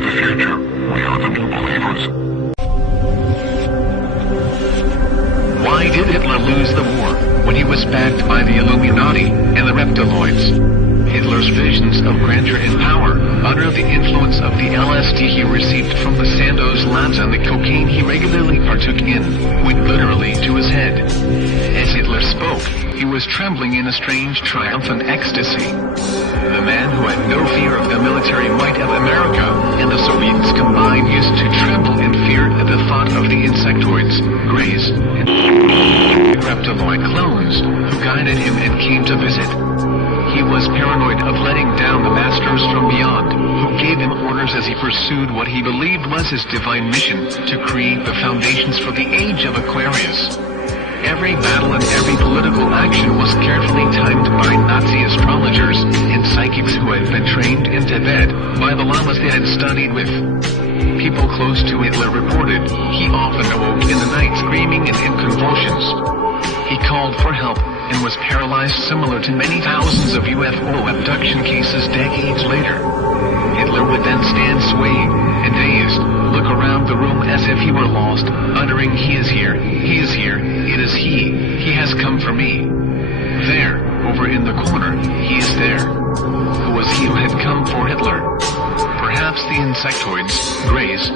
of the future. We are the new believers. Why did Hitler lose the war when he was backed by the Illuminati and the Reptiloids? Hitler's visions of grandeur and power, under the influence of the LSD he received from the Sandoz labs and the cocaine he regularly partook in, went literally to his head. As Hitler spoke, he was trembling in a strange triumphant ecstasy. The man who had no fear of the military might of America and the Soviets combined used to tremble in fear at the thought of the insectoids, greys, and reptiloid clones who guided him and came to visit. He was paranoid of letting down the masters from beyond, who gave him orders as he pursued what he believed was his divine mission to create the foundations for the age of Aquarius. Every battle and every political action was carefully timed by Nazi astrologers and psychics who had been trained in Tibet by the lamas they had studied with. People close to Hitler reported he often awoke in the night screaming and in convulsions. He called for help and was paralyzed, similar to many thousands of UFO abduction cases decades later. Hitler would then stand swaying and dazed, look around the room as if he were lost, uttering, "He is here, he is here, it is he has come for me." There, over in the corner, he is there. Who was he who had come for Hitler? Perhaps the insectoids, greys,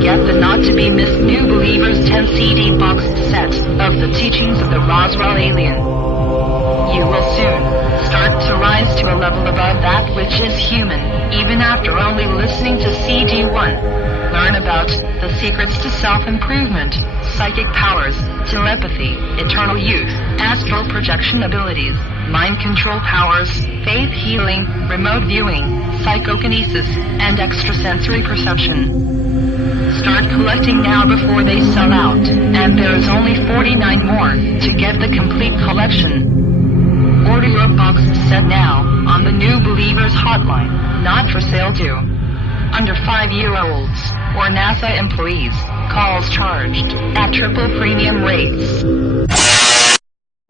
Get the not-to-be-missed New Believers 10 CD box set of the teachings of the Roswell alien. You will soon start to rise to a level above that which is human, even after only listening to CD1. Learn about the secrets to self-improvement, psychic powers, telepathy, eternal youth, astral projection abilities, mind control powers, faith healing, remote viewing, psychokinesis, and extrasensory perception. Start collecting now before they sell out, and there is only 49 more to get the complete collection. Order your box set now on the New Believers hotline, not for sale to under 5-year-olds or NASA employees. Calls charged at triple premium rates.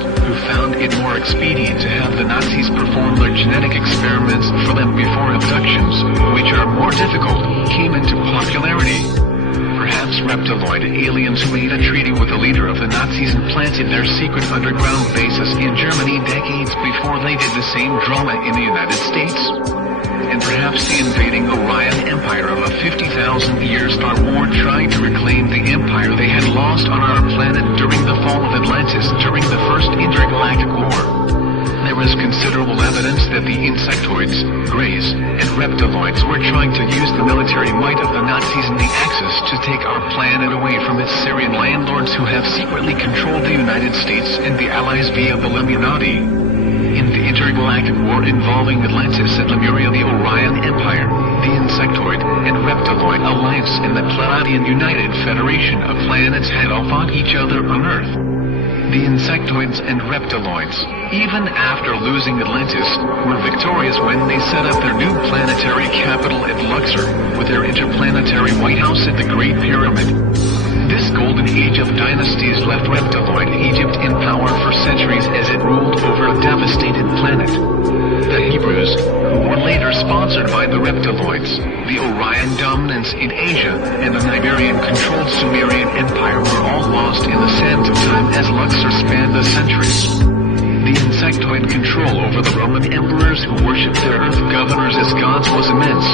Who found it more expedient to have the Nazis perform their genetic experiments for them before abductions, which are more difficult, came into popularity. Perhaps reptiloid aliens who made a treaty with the leader of the Nazis and planted their secret underground bases in Germany decades before they did the same drama in the United States. And perhaps the invading Orion Empire of a 50,000-year Star War tried to reclaim the empire they had lost on our planet during the fall of Atlantis during the First Intergalactic War. There was considerable evidence that the insectoids, greys, and reptiloids were trying to use the military might of the Nazis and the Axis to take our planet away from its Syrian landlords who have secretly controlled the United States and the Allies via the Illuminati. In the intergalactic war involving Atlantis and Lemuria, the Orion Empire, the Insectoid and Reptiloid Alliance, and the Pleiadian United Federation of Planets had all fought each other on Earth. The Insectoids and Reptiloids, even after losing Atlantis, were victorious when they set up their new planetary capital at Luxor, with their interplanetary White House at the Great Pyramid. This golden age of dynasties left Reptiloid Egypt in power for centuries as it ruled over a devastated planet. The Hebrews, who were later sponsored by the Reptiloids, the Orion dominance in Asia, and the Iberian-controlled Sumerian Empire were all lost in the sands of time as Luxor spanned the centuries. The insectoid control over the Roman emperors who worshipped their earth governors as gods was immense.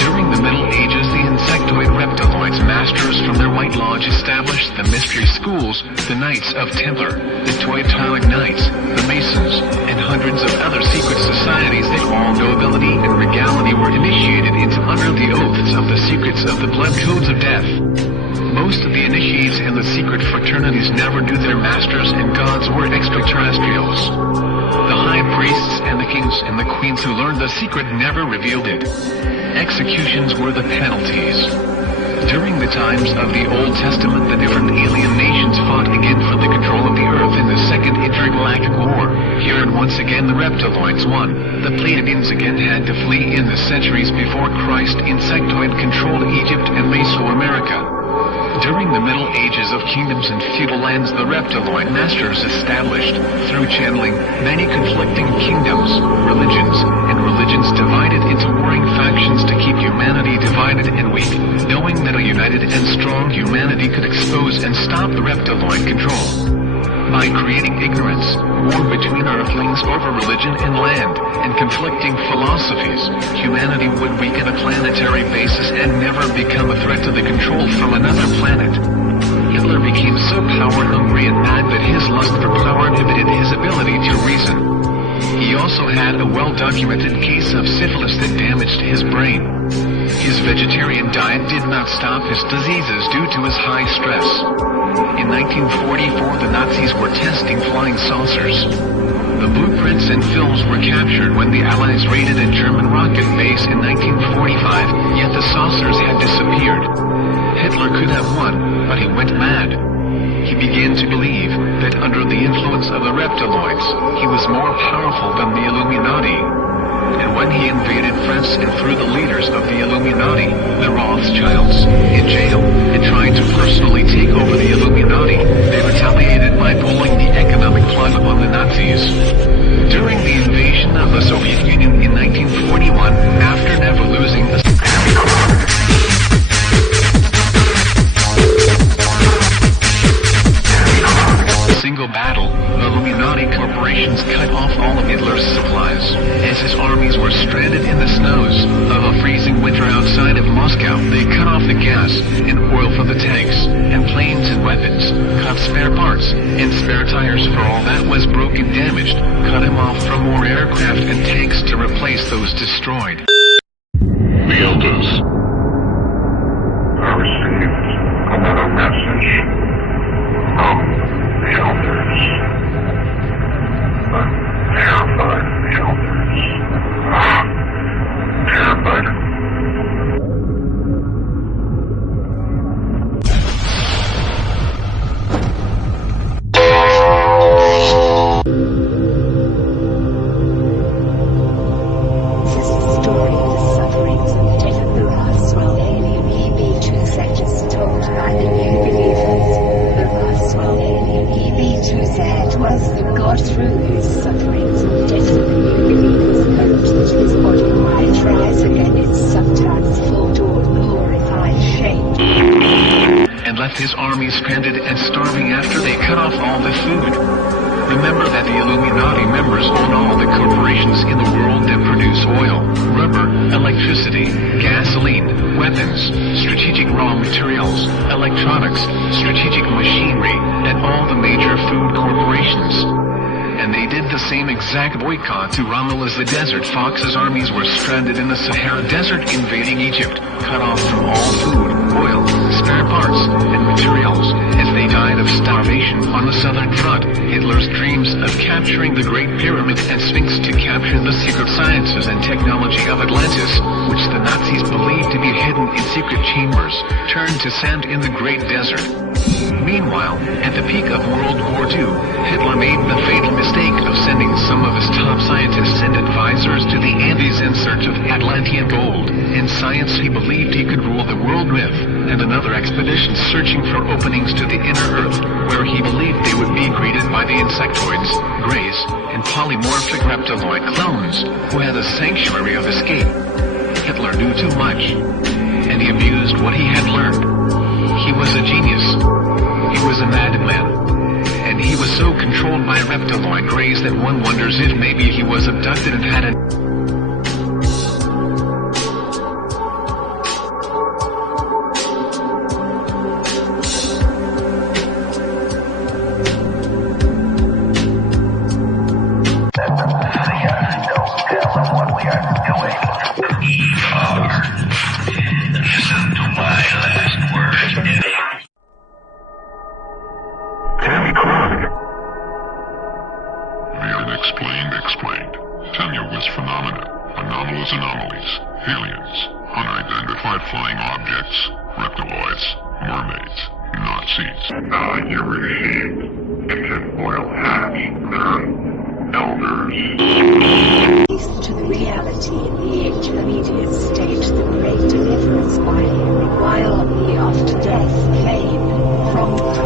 During the Middle Ages, the insectoid reptiloids masters from their White Lodge established the mystery schools, the Knights of Templar, the Teutonic Knights, the Masons, and hundreds of other secret societies that all nobility and regality were initiated into under the oaths of the secrets of the blood codes of death. Most of the initiates and the secret fraternities never knew their masters and gods were extraterrestrials. The high priests and the kings and the queens who learned the secret never revealed it. Executions were the penalties. During the times of the Old Testament, the different alien nations fought again for the control of the earth in the Second Intergalactic War. Here and once again the Reptiloids won. The Pleiadians again had to flee in the centuries before Christ. Insectoid controlled Egypt and Mesoamerica. During the Middle Ages of kingdoms and feudal lands, the Reptiloid masters established, through channeling, many conflicting kingdoms, religions, and religions divided into warring factions to keep humanity divided and weak, knowing that a united and strong humanity could expose and stop the Reptiloid control. By creating ignorance, war between Earthlings over religion and land, and conflicting philosophies, humanity would weaken a planetary basis and never become a threat to the control from another planet. Hitler became so power-hungry and mad that his lust for power inhibited his ability to reason. He also had a well-documented case of syphilis that damaged his brain. His vegetarian diet did not stop his diseases due to his high stress. In 1944, the Nazis were testing flying saucers. The blueprints and films were captured when the Allies raided a German rocket base in 1945, yet the saucers had disappeared. Hitler could have won, but he went mad. He began to believe that under the influence of the Reptiloids, he was more powerful than the Illuminati. And when he invaded France and threw the leaders of the Illuminati, the Rothschilds, in jail, and tried to personally take over the Illuminati, they retaliated by pulling the economic plug on the Nazis. During the invasion of the Soviet Union in 1941, after never losing a single battle, the Illuminati corporations cut off all of Hitler's supplies. As his armies were stranded in the snows of a freezing winter outside of Moscow, they cut off the gas and oil for the tanks, and planes and weapons, cut spare parts, and spare tires for all that was broken and damaged, cut him off from more aircraft and tanks to replace those destroyed. The elders. I received another message from the elders. I'm terrified of the elders. Terrified of his army stranded and starving after they cut off all the food. Remember that the Illuminati members own all the corporations in the world that produce oil, rubber, electricity, gasoline, weapons, strategic raw materials, electronics, strategic machinery, and all the major food corporations. And they did the same exact boycott to Rommel as the Desert Fox's armies were stranded in the Sahara Desert invading Egypt, cut off from all food, oil, spare parts, and materials, as they died of starvation on the Southern Front. Hitler's dreams of capturing the Great Pyramid and Sphinx to capture the secret sciences and technology of Atlantis, which the Nazis believed to be hidden in secret chambers, turned to sand in the Great Desert. Meanwhile, at the peak of World War II, Hitler made the fatal mistake of sending some of his top scientists and advisors to the Andes in search of Atlantean gold. In science, he believed he could rule the world with, and another expedition searching for openings to the inner Earth, where he believed they would be greeted by the insectoids, greys, and polymorphic reptiloid clones, who had a sanctuary of escape. Hitler knew too much, and he abused what he had learned. He was a genius. He was a madman. And he was so controlled by reptiloid greys that one wonders if maybe he was abducted and had an Explained. Tanya was phenomena, anomalous anomalies, aliens, unidentified flying objects, reptiloids, mermaids, Nazis. Now you received a tinfoil hatch, elders. ceased to the reality in the intermediate state, the great deliverance by him, while the after death came from